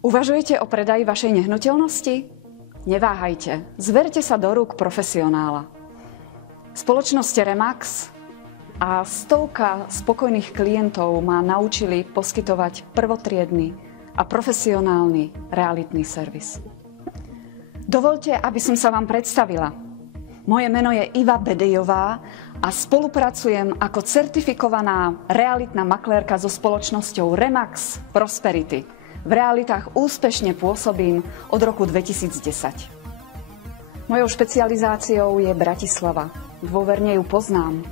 Uvažujete o predaji vašej nehnuteľnosti? Neváhajte, zverte sa do rúk profesionála. Spoločnosť Remax a stovka spokojných klientov ma naučili poskytovať prvotriedny a profesionálny realitný servis. Dovoľte, aby som sa vám predstavila. Moje meno je Iva Bedejová a spolupracujem ako certifikovaná realitná maklérka so spoločnosťou Remax Prosperity. V realitách úspešne pôsobím od roku 2010. Mojou špecializáciou je Bratislava. Dôverne ju poznám.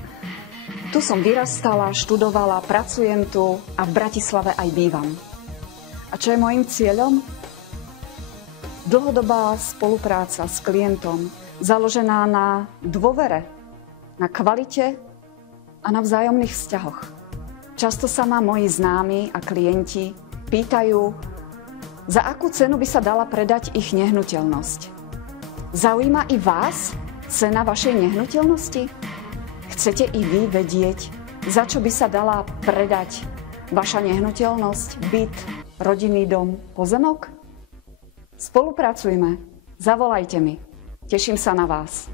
Tu som vyrastala, študovala, pracujem tu a v Bratislave aj bývam. A čo je môjim cieľom? Dlhodobá spolupráca s klientom, založená na dôvere, na kvalite a na vzájomných vzťahoch. Často sa ma moji známi a klienti pýtajú, za akú cenu by sa dala predať ich nehnuteľnosť. Zaujíma i vás cena vašej nehnuteľnosti? Chcete i vy vedieť, za čo by sa dala predať vaša nehnuteľnosť, byt, rodinný dom, pozemok? Spolupracujme, zavolajte mi. Teším sa na vás.